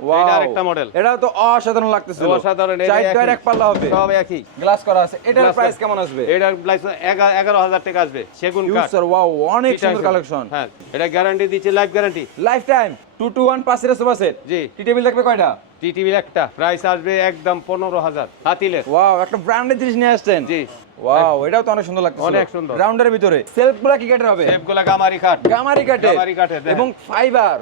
এটা আরেকটা মডেল। এটাও তো অসাধারণ লাগতেছে। অসাধারণ। চার ডয়ার এক পাল্লা হবে। সব একই। গ্লাস করা আছে। এটার প্রাইস কেমন আসবে? এটার প্রাইস 11,000 টাকা আসবে। সেগুন কাঠ। স্যার ওয়াও, অনেক সুন্দর কালেকশন। হ্যাঁ, এটা গ্যারান্টি দিচ্ছি, life guarantee. Life time 2 to 1 পাঁচের সোফা সেট। জি। টি টেবিল থাকবে কয়টা? টি টিভি একটা, প্রাইস আসবে একদম 15,000 হাতিলের। ওয়াও, একটা ব্র্যান্ডেড জিনিস নিয়ে আসছেন। জি। ওয়াও, এটাও তো অনেক সুন্দর লাগতেছে। অনেক সুন্দর। রাউন্ডের ভিতরে সেলফগুলো কি কাঠের হবে? সেফগুলা গামারি কাঠ। গামারি কাঠের দেখেন। এবং ফাইবার,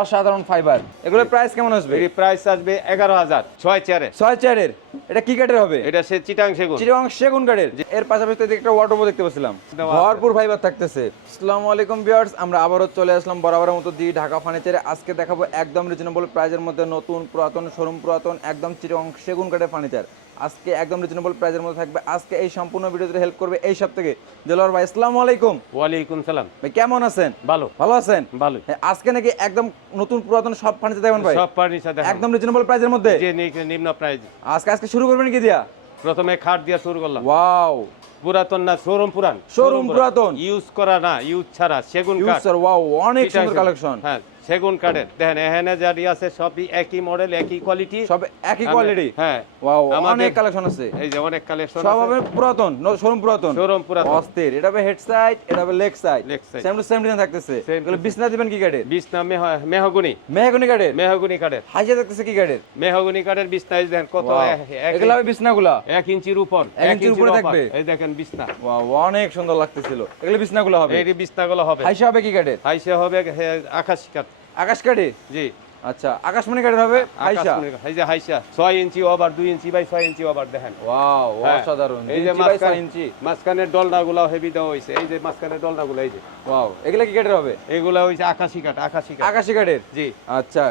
অসাধারণ ফাইবার। এগুলোর প্রাইস কেমন আসবে? এর প্রাইস আসবে 11,000 6 চেয়ারে। 6 চেয়ারের। এটা কি কাঠের হবে? এটা সে চিটাং সেগুন। চিটাগাং সেগুন কাঠের। এর পাশাপাশি তো একটা ওয়ার্ডরোব দেখতে পাচ্ছিলাম, ভরপুর ফাইবার থাকতেছে। আসসালামু আলাইকুম ভিউয়ার্স, আমরা আবারও চলে আসলাম বরাবরের মতো দি ঢাকা ফার্নিচারে। আজকে দেখাবো একদম রিজনেবল প্রাইসের মধ্যে নতুন পুরাতন শোরুম পুরাতন একদম চিটাগাং সেগুন কাঠের ফার্নিচার। আজকে একদম রিজনেবল প্রাইসের মধ্যে থাকবে। আজকে এই সম্পূর্ণ ভিডিওতে হেল্প করবে এই সব থেকে দেলোয়ার ভাই। আসসালামু আলাইকুম। ওয়ালাইকুম সালাম। ভাই কেমন আছেন? ভালো। ভালো আছেন? ভালো। আজকে নাকি একদম নতুন পুরাতন সব ফার্নিচার দেখবেন ভাই? সব ফার্নিচার দেখেন একদম রিজনেবল প্রাইসের মধ্যে। যে নিম্ন প্রাইস। আজকে শুরু করবেন কি দিয়া? প্রথমে খাট দিয়ে শুরু করলাম। ওয়াও, পুরাতন না, শোরুম পুরান। শোরুম পুরাতন, ইউজ করা না, ইউজ ছাড়া সেগুন কাঠ। স্যার ওয়াও, অনেক সুন্দর কালেকশন। হ্যাঁ, সেগুন কাঠের দেখেন এখানে যারি আছে সবই একই মডেল, একই কোয়ালিটি, সব একই কোয়ালিটি। হ্যাঁ, ওয়াও, আমাদের অনেক কালেকশন আছে। এই যে অনেক কালেকশন সব আছে। হবে পুরাতন, শোরুম পুরাতন। শোরুম পুরাতন। অস্থির। এটা হবে হেড সাইড, এটা হবে leg side. Leg side. Same to same design থাকতেছে। Same এগুলো বিছনা দিবেন কি কাঠের? বিছনা মেহগনি। মেহগনি কাঠের। মেহগনি কাঠের। হাইজা থাকতেছে কি কাঠের? মেহগনি কাঠের বিছনা এই দেখেন কত। এগুলো হবে বিছনাগুলা 1 ইঞ্চির উপর। 1 ইঞ্চির উপরে থাকবে। এই দেখেন বিছনা। ওয়াও, অনেক সুন্দর লাগতেছিল। এগুলো বিছনাগুলো হবে। এই বিছনাগুলো হবে। হাইসা হবে কি কাঠের? হাইসে হবে আকাশী কাঠ। আকাশ কাঠে। জি। আচ্ছা, আকাশমণি কাঠের হবে হাইসা। এই যে হাইসা 6 inch over, 2 inch by 6 inch over দেখেন। ওয়াও, হ্যাঁ। অসাধারণ। এই যে 6 ইঞ্চি। মাঝখানের ডলনাগুলো হেভি দেওয়া হইছে। এই যে মাঝখানের ডলনাগুলো এই যে। ওয়াও, এগুলা কি কাঠের হবে? এগুলো হইছে আকাশী কাঠ। আকাশী কাঠ। আকাশী কাঠের। জি। আচ্ছা,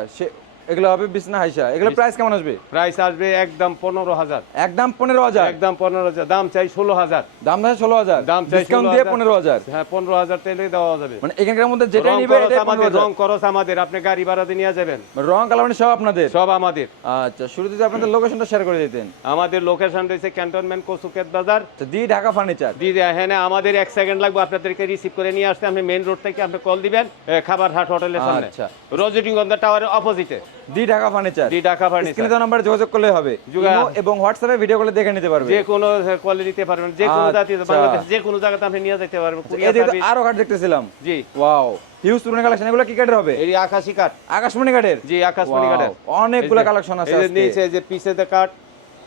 এগুলো হবে বিছনা হাইসা। এগুলো প্রাইস কেমন আসবে? প্রাইস আসবে একদম 15,000। একদম 15,000। একদম 15,000। দাম চাই 16,000। দাম চাই 16,000। দাম চাই ডিসকাউন্ট দিয়ে 15,000। হ্যাঁ, 15,000 তেলে দেওয়া যাবে। মানে এখানকার মধ্যে যেটা নিবে রং এটা আমাদের, 15,000। রং খরচ আমাদের, আপনি গাড়ি ভাড়া দিয়ে নিয়ে যাবেন। রং কালার মানে সব আপনাদের? সব আমাদের। আচ্ছা, শুরুতে যদি আপনাদের লোকেশনটা শেয়ার করে দিতেন। আমাদের লোকেশন রয়েছে ক্যান্টনমেন্ট কসুকেত বাজার। আচ্ছা, দি ঢাকা ফার্নিচার। দিদি হ্যাঁ, আমাদের 1 সেকেন্ড লাগবে আপনাদেরকে রিসিভ করে নিয়ে আসতে। আপনি মেইন রোড থেকে আপনি কল দিবেন, খাবার হাট হোটেলের সামনে। আচ্ছা। রজনীগন্ধা টাওয়ারের অপোজিটে দি ঢাকা ফার্নিচার। দি ঢাকা ফার্নিচার। স্ক্রিনে দেওয়া নম্বরে যোগাযোগ করলে হবে। ইমো এবং হোয়াটসঅ্যাপে ভিডিও কলে দেখে নিতে পারবে। যে কোনো কোয়ালিটি নিতে পারবেন, যে কোনো জাতি, আচ্ছা। বাংলাদেশ যে কোনো জায়গাতে আপনি নিয়ে যেতে পারবেন। কুরিয়ার এদিকে সার্ভিস। আরো কাঠ দেখতেছিলাম। জি। ওয়াও, হিউজ পুরনো কালেকশন। এগুলো কি কাঠের হবে? এই আকাশী কাঠ। আকাশমণি কাঠের। জি, আকাশমণি Wow, কাঠের। অনেকগুলো কালেকশন আছে এই যে আজকে। নিচে যে পিছেতে কাঠ,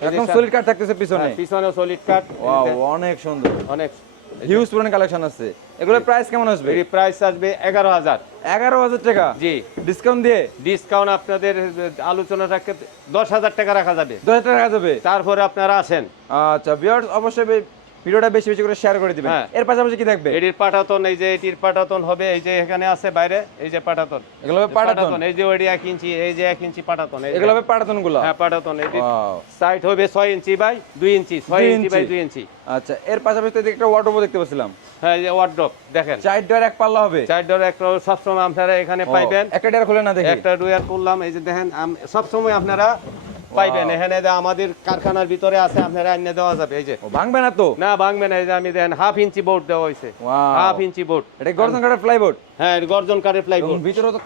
একদম সলিড কাঠ থাকতেছে পিছনে। পিছনে সলিড কাঠ। ওয়াও, অনেক সুন্দর। অনেক হিউজ পুরনো কালেকশন আছে। এগুলোর প্রাইস কেমন আসবে? এর প্রাইস আসবে 11,000। 11,000 টাকা। জি। ডিসকাউন্ট দিয়ে ডিসকাউন্ট আপনাদের আলোচনা রাখতে 10,000 টাকা রাখা যাবে। 10,000 টাকা যাবে। তারপরে আপনারা আসেন। আচ্ছা ভিউয়ার্স, অবশ্যই ভিডিওটা বেশি বেশি করে শেয়ার করে দিবেন। হ্যাঁ। এর পাশাপাশি কি থাকবে? এটির পাটাতন, এই যে এটির পাটাতন হবে, এই যে এখানে আছে বাইরে, এই যে পাটাতন। এগুলো হবে পাটাতন। এই যে ওইটি 1 ইঞ্চি, এই যে 1 ইঞ্চি পাটাতন। এগুলো হবে পাটাতনগুলো। হ্যাঁ, পাটাতন। এটি Wow. সাইড হবে 6 inch by 2 inch, 6 inch by 2 ইঞ্চি। আচ্ছা, এর পাশাপাশি এদিকে একটা ওয়ার্ডরোব দেখতে পাচ্ছিলাম। হ্যাঁ, এই যে ওয়ার্ড্রপ দেখেন। 4 ডয়ার এক পাল্লা হবে। 4 ডোর একটা সবসময় আপনারা এখানে পাইবেন। একটা ডয়ার খুলে না দেখি। একটা ডোয়ার করলাম, এই যে দেখেন সবসময় আপনারা পাইবেন। এখানে যে আমাদের কারখানার ভিতরে আছে, আপনারা আইনে দেওয়া যাবে। এই যে ও ভাঙবে না তো? না, ভাঙবে না। এই যে আমি দেখেন 1/2 ইঞ্চি বোর্ড দেওয়া হয়েছে। Wow. 1/2 ইঞ্চি বোর্ড। এটা গর্জন কাঠের প্লাইবোর্ড। হ্যাঁ, গর্জন কাঠের প্লাইবোর্ড। ভিতরে তো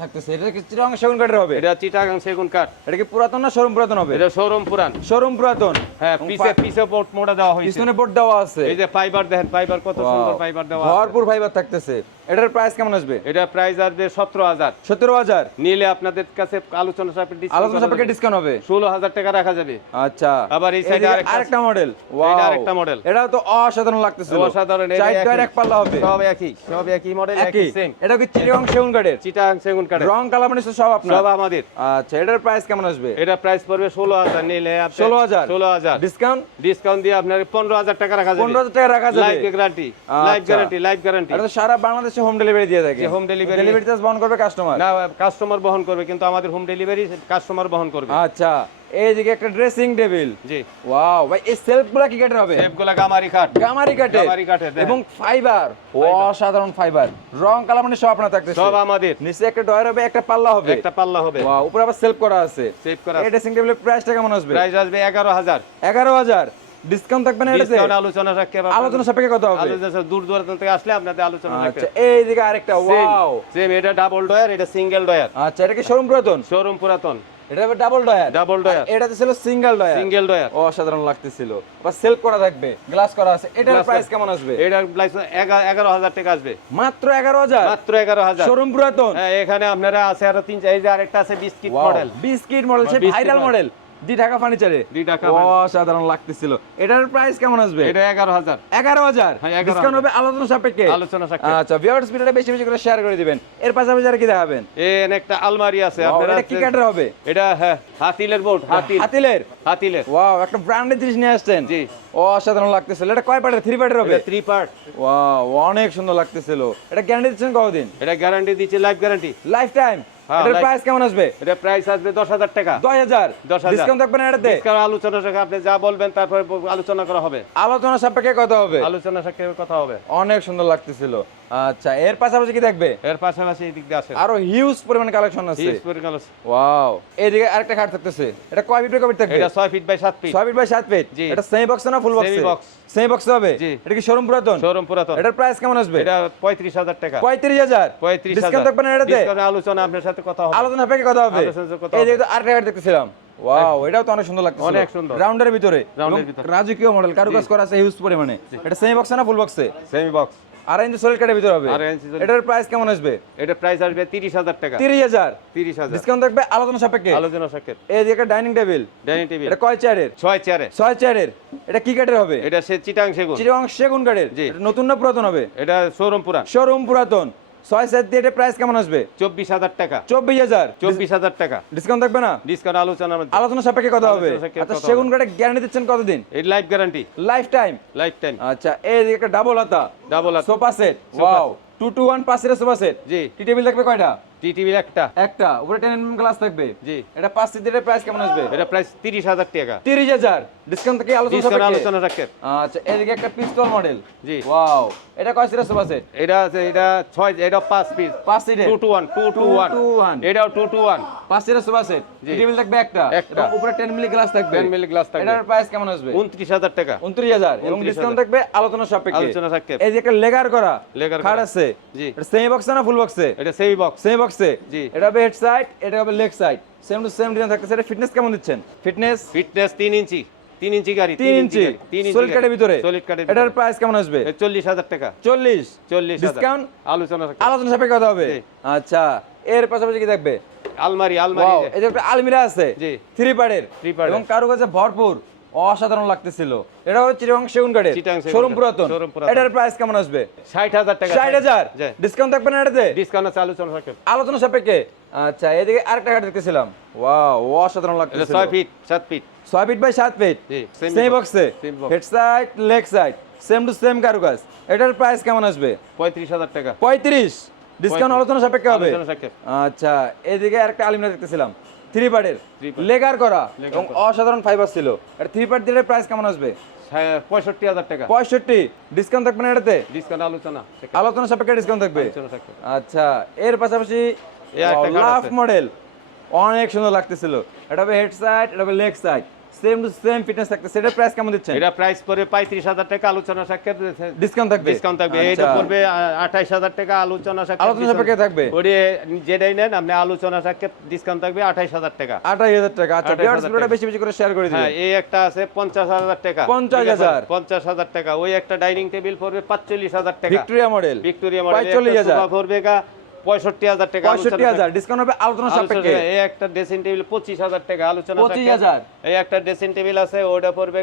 থাকতেছে। এটা কি চিটাগাং সেগুন কাঠের হবে? এটা চিটাগাং সেগুন কাঠ। এটা কি পুরাতন না শোরুম পুরাতন হবে? এটা শোরুম পুরান। শোরুম পুরাতন। হ্যাঁ, পিছে বোর্ড মোড়া দেওয়া হয়েছে। পিছনে বোর্ড দেওয়া আছে। এই যে ফাইবার দেখেন, ফাইবার কত সুন্দর ফাইবার দেওয়া আছে। ভরপুর ফাইবার থাকতেছে। এটার প্রাইস কেমন আসবে? এটা প্রাইস আসবে 17,000। 17,000। নিলে আপনাদের কাছে আলোচনা সাপেক্ষে আলোচনা সাপেক্ষে ডিসকাউন্ট হবে। 16,000 টাকা রাখা যাবে। আচ্ছা, আবার এই সাইডে আরেকটা মডেল। এটা আরেকটা মডেল। এটাও তো অসাধারণ লাগতেছে। অসাধারণ। 4 ডয়ার এক পাল্লা হবে। সব একই মডেল, একই একই। সেম। এটা কি চিটাগাং সেগুন কাঠের? চিটাগাং সেগুন কাঠের। রং কালার মানে সব আপনার? সব আমাদের। আচ্ছা, এটার প্রাইস কেমন আসবে? এটা প্রাইস পড়বে 16,000। নিলে 16,000। 16,000 ডিসকাউন্ট দিয়ে আপনার 15,000 টাকা রাখা যাবে। 15,000 টাকা রাখা যাবে। Life guarantee, life guarantee. এটা তো সারা বাংলাদেশে হোম ডেলিভারি দিয়ে থাকে। হোম ডেলিভারি চার্জ বহন করবে কাস্টমার? না, কাস্টমার বহন করবে, কিন্তু আমাদের হোম ডেলিভারি কাস্টমার বহন করবে। আচ্ছা, এইদিকে একটা ড্রেসিং টেবিল। জি। ওয়াও ভাই, এই সেলফগুলো কি কাঠের হবে? সেফগুলা গামারি কাঠ। গামারি কাঠের এবং ফাইবার, অসাধারণ ফাইবার। রং কালার মানে সব আপনার থাকতেছে। সব আমাদের। নিচে একটা ডয়ার হবে, একটা পাল্লা হবে। একটা পাল্লা হবে। ওয়াও, উপরে আবার সেলফ করা আছে। সেভ করা। এই ড্রেসিং টেবিলের প্রাইসটা কেমন আসবে? প্রাইস আসবে 11,000। 11,000। ডিসকাউন্ট থাকবে না এটাতে? ডিসকাউন্ট আলোচনা সাপেক্ষে আলোচনা সাপেক্ষে কত হবে? আলোচনা দূর দূরান্ত থেকে আসলে আপনাদের আলোচনা আচ্ছা সাপেক্ষে। এইদিকে আরেকটা, ওয়াও। সেম এটা ডাবল ডয়ার, এটা সিঙ্গেল ডয়ার। আচ্ছা এটা কি শোরুম পুরাতন? শোরুম পুরাতন। এটা হবে ডাবল ডয়ার। Double drawer. এটাতে ছিল সিঙ্গেল ডয়ার। Single drawer. অসাধারণ লাগতেছিল। বা সেলফ করা থাকবে, গ্লাস করা আছে। এটার প্রাইস কেমন আসবে? এটার প্রাইস 11,000 টাকা আসবে। মাত্র 11,000? মাত্র 11,000। শোরুম পুরাতন। হ্যাঁ, এখানে আপনারা আছে আরো তিন এই যে আরেকটা আছে বিস্কিট মডেল। বিস্কিট মডেল, সেই বিস্কিট ভাইরাল মডেল। মডেল দি ঢাকা ফার্নিচারে। দি ঢাকা অসাধারণ লাগতেছিল। এটার প্রাইস কেমন আসবে? এটা 11,000। 11,000? হ্যাঁ, 11,000 ডিসকাউন্ট হবে আলোচনা সাপেক্ষে? আলোচনা সাপেক্ষে। আচ্ছা ভিউয়ার্স ভিডিওটা বেশি বেশি করে শেয়ার করে দিবেন। এর পাশাপাশি আর কি দেখাবেন? এখানে একটা আলমারি আছে Wow, আপনারা। এটা কি কাঠের হবে? এটা হ্যাঁ হাতিলের বোর্ড, হাতিলের। হাতিলের। ওয়াও, একটা ব্র্যান্ডের জিনিস নিয়ে আসছেন। জি। অসাধারণ লাগতেছিল। এটা কয় পার্টের? 3 পার্টের হবে? এটা 3 পার্ট। ওয়াও, অনেক সুন্দর লাগতেছিল। এটা গ্যারান্টি দিচ্ছেন কতদিন? এটা গ্যারান্টি দিচ্ছে, লাইফ গ্যারান্টি। Life time. হ্যাঁ, এটার life- প্রাইস কেমন আসবে? এটা প্রাইস আসবে 10,000 টাকা। 10,000? 10,000 ডিসকাউন্ট থাকবে না এটাতে? ডিসকাউন্ট আলোচনা সাপেক্ষে আপনি যা বলবেন তারপরে আলোচনা করা হবে। আলোচনা সাপেক্ষে কত হবে? আলোচনা সাপেক্ষে কথা হবে। অনেক সুন্দর লাগতেছিল। আচ্ছা এর পাশাপাশি কি দেখবে? এর পাশাপাশি এই দিক দিয়ে আসেন। আরো হিউজ পরিমাণ কালেকশন আছে। হিউজ পরিমাণ আছে। ওয়াও, এইদিকে আরেকটা খাট থাকতেছে। এটা কয় ফিট বাই কয় ফিট থাকবে? এটা 6 feet by 7 feet. 6 feet by 7 feet. জি। এটা সেমি বক্স না full box? Semi box। Semi box হবে। জি। এটা কি শোরুম পুরাতন? শোরুম পুরাতন। এটার প্রাইস কেমন আসবে? এটা 35,000 টাকা। 35,000? 35,000 ডিসকাউন্ট থাকবে না এটাতে? ডিসকাউন্ট আলোচনা আপনার সাথে কথা হবে। আলোচনা সাপেক্ষে কথা হবে। আলোচনা সাপেক্ষে কথা এই যে হবে। তো আরেকটা খাট দেখতেছিলাম। ওয়াও, এটাও তো অনেক সুন্দর লাগতেছিল। অনেক সুন্দর। রাউন্ডের ভিতরে। রাউন্ডের এবং ভিতরে। রাজকীয় মডেল, কারুকাজ করা আছে হিউজ পরিমাণে। এটা সেমি বক্স না ফুল বক্সে? Semi box. আর ইঞ্চি সলিড কাঠের ভিতরে হবে। 2.5 ইঞ্চি solid। এটার প্রাইস কেমন আসবে? এটা প্রাইস আসবে 30,000 টাকা। 30,000? 30,000 ডিসকাউন্ট থাকবে আলোচনা সাপেক্ষে? আলোচনা সাপেক্ষে। এই যে একটা ডাইনিং টেবিল। Dining table. এটা কয় চেয়ারের? 6 চেয়ারে। 6 চেয়ারের। এটা কি কাঠের হবে? এটা সে চিটাং সেগুন। চিটাগাং সেগুন কাঠের। জি। এটা নতুন না পুরাতন হবে? এটা শোরুম পুরান। শোরুম পুরাতন। 6 সেট দিয়ে এটা প্রাইস কেমন আসবে? 24,000 টাকা। 24,000? 24,000 টাকা। ডিসকাউন্ট থাকবে না? ডিসকাউন্ট আলোচনার মধ্যে। আলোচনা সাপেক্ষে কত হবে? আলোচনা সাপেক্ষে আচ্ছা কথা সেগুন হবে। কাঠের গ্যারান্টি দিচ্ছেন কতদিন? এই life guarantee. Life time? Life time. আচ্ছা এই যে একটা ডাবল হাতা ডাবল আছে। Sofa set. Sofa wow, 2 to 1 পাঁচ সিটের সোফা সেট। জি। টি টেবিল থাকবে কয়টা? টি টেবিল একটা। একটা। উপরে 10 mm গ্লাস থাকবে। জি। এটা 5 সিটের প্রাইস কেমন আসবে? এটা প্রাইস 30,000 টাকা। 30,000? ডিসকাউন্ট থেকে আলোচনা ডিসকাউন্ট সাপেক্ষে? আলোচনা সাপেক্ষে। আচ্ছা এদিকে একটা পিস্তল মডেল। জি। ওয়াও, এটা কয় সিটের সোফা সেট? এটা আছে, এটা 6, এটা 5 পিস। 5 সিটের? 2 to 1, 2 to 1। 2 to 1। এটাও 2 to 1। 5 সিটের সোফা সেট। জি। টেবিল থাকবে একটা। একটা। এবং উপরে 10 মিলি গ্লাস থাকবে। 10 মিলি গ্লাস থাকবে। এটার প্রাইস কেমন আসবে? 29,000 টাকা। 29,000 এবং 29,000 ডিসকাউন্ট থাকবে আলোচনা সাপেক্ষে। আলোচনা সাপেক্ষে। এই যে একটা লেগার করা লেগার খাট করা। আছে। জি। এটা সেমি বক্সে না ফুল বক্সে? এটা সেমি বক্স। সেমি বক্সে। জি। এটা হবে হেড সাইড, এটা হবে leg side. Same to same design থাকতেছে। এটা ফিটনেস কেমন দিচ্ছেন? ফিটনেস ফিটনেস 3 ইঞ্চি। 3 ইঞ্চি গাড়ি। 3 ইঞ্চি। 3 ইঞ্চি সলিড কাঠের ভিতরে? সলিড কাঠের। এটার প্রাইস কেমন আসবে? 40,000 টাকা। 40? 40,000 ডিসকাউন্ট আলোচনা সাপেক্ষে। আলোচনা সাপেক্ষে কথা হবে। জি। আচ্ছা এর পাশাপাশি কি থাকবে? আলমারি, আলমারি। ওয়াও, এই যে একটা আলমিরা আছে। জি। 3 পার্টের। 3 পার্টের। এবং কারুকাজে ভরপুর। অসাধারণ লাগতেছিল। এটা হচ্ছে চিটাগাং সেগুন কাঠের। চিটাগাং সেগুন শোরুম কাঠ। পুরাতন। শোরুম পুরাতন। এটার প্রাইস কেমন আসবে? 60,000 টাকা। 60,000? জি। ডিসকাউন্ট থাকবে না এটাতে? ডিসকাউন্ট আছে আলোচনা সাপেক্ষে। আলোচনা সাপেক্ষে। আচ্ছা এদিকে আরেকটা কাঠ দেখতেছিলাম। ওয়াও, অসাধারণ এটা লাগতেছিল। 6 feet, 7 feet. 6 feet by 7 feet. জি, same সেম box, বক্সে? same box। Head side, leg side, same to same কারুকাজ। এটার প্রাইস কেমন আসবে? 35,000 টাকা। 35? ডিসকাউন্ট 35 আলোচনা সাপেক্ষে হবে। আলোচনা সাপেক্ষে। আচ্ছা এদিকে আরেকটা আলমিরা দেখতেছিলাম 3 পার্টের। 3 part। লেগার করা লেগার এবং করা। অসাধারণ ফাইবার ছিল। এটা 3 পার্ট দিলে প্রাইস কেমন আসবে? 65,000 টাকা। 65? ডিসকাউন্ট থাকবে না এটাতে? ডিসকাউন্ট আলোচনা সাপেক্ষে। আলোচনা সাপেক্ষে ডিসকাউন্ট থাকবে। আলোচনা সাপেক্ষে। আচ্ছা এর পাশাপাশি এই আরেকটা কাঠ লাফ আছে। মডেল অনেক সুন্দর লাগতেছিল। এটা হবে হেড সাইড, এটা হবে leg side, same to same fitness থাকতে। সেটার প্রাইস কেমন দিচ্ছেন? এটা প্রাইস পড়ে 35,000 টাকা। আলোচনা সাপেক্ষে ডিসকাউন্ট থাকবে? ডিসকাউন্ট থাকবে। আচ্ছা। এটা পড়বে 28,000 টাকা। আলোচনা সাপেক্ষে। আলোচনা সাপেক্ষে থাকবে? ওরে যেটাই নেন আপনি আলোচনা সাপেক্ষে ডিসকাউন্ট থাকবে 28,000 টাকা। 28,000 টাকা। আচ্ছা 28,000 ভিউয়ার্স ভিডিওটা টাকা। বেশি বেশি করে শেয়ার করে হ্যাঁ, দিবেন। এই একটা আছে 50,000 টাকা। 50,000? 50,000 টাকা। ওই একটা ডাইনিং টেবিল পড়বে 45,000 টাকা। Victoria model? Victoria model. 45,000? Sofa পড়বে 65,000 টাকা। 65,000? ডিসকাউন্ট হবে আলোচনা সাপেক্ষে? এই একটা ড্রেসিং টেবিল 25,000 টাকা। আলোচনা 25,000? এই একটা ড্রেসিং টেবিল আছে, ওটা পড়বে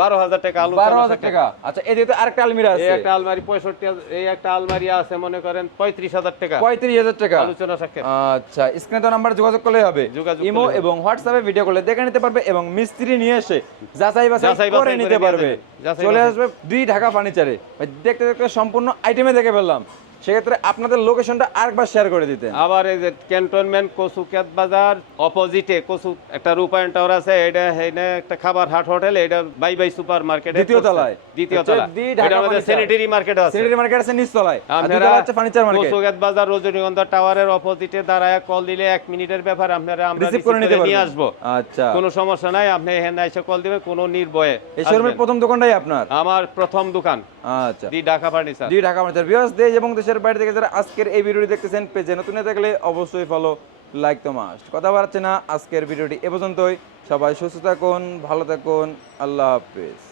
12,000 টাকা। 12,000 টাকা। আচ্ছা এদিকে তো আরেকটা আলমিরা এই আছে। একটা আলমারি 65,000। এই একটা আলমারি আছে মনে করেন 35,000 টাকা। 35,000 টাকা। আলোচনা সাপেক্ষে। আচ্ছা স্ক্রিনে তো নাম্বার যোগাযোগ করলে হবে। যোগাযোগ ইমো করলে হবে। এবং হোয়াটসঅ্যাপে ভিডিও কলে দেখে নিতে পারবে এবং মিস্ত্রি নিয়ে এসে যাচাই বাছাই যাচাই করে বাছাই নিতে করে পারবে। নিয়ে যাবে। যাচাই চলে বাছাই। আসবে দুই ঢাকা ফার্নিচারে। ভাই দেখতে দেখতে সম্পূর্ণ আইটেমে দেখে ফেললাম। সেক্ষেত্রে আপনাদের লোকেশনটা আরেকবার শেয়ার করে দিতেন। আবার এই যে ক্যান্টনমেন্ট কচুক্ষেত বাজার অপোজিটে কচু একটা রূপায়ণ টাওয়ার আছে, এটা হেনে একটা খাবার হাট হোটেল, এটা বাই বাই সুপার মার্কেট দ্বিতীয় তলায়। দ্বিতীয় তলা, দি ঢাকা এটা আমাদের ফার্নিচার। স্যানিটারি মার্কেট আছে, সিটি মার্কেট আছে নিচ তলায়, আর দুই আপনারা তলা হচ্ছে ফার্নিচার মার্কেট। কচুক্ষেত বাজার রজনীগন্ধা টাওয়ারের অপোজিটে দাঁড়ায় কল দিলে 1 মিনিটের ব্যাপার, আপনারা আমরা রিসিভ করে নিতে নিয়ে পারবেন। আসবো, আচ্ছা, কোনো সমস্যা নাই। আপনি এখানে এসে কল দিবেন, কোনো নির্ভয়ে এই শোরুমের আসবেন। প্রথম দোকানটাই আপনার? আমার প্রথম দোকান আচ্ছা, দি ঢাকা ফার্নিচার। জি ঢাকা ফার্নিচার। ভিউয়ার্স, দেশ এবং দেশের বাইরে থেকে যারা আজকের এই ভিডিওটি দেখতেছেন, পেজে নতুন হয়ে থাকলে অবশ্যই ফলো, লাইক তো মাস্ট। কথা বাড়াচ্ছে না, আজকের ভিডিওটি এ পর্যন্তই। সবাই সুস্থ থাকুন, ভালো থাকুন, আল্লাহ হাফেজ।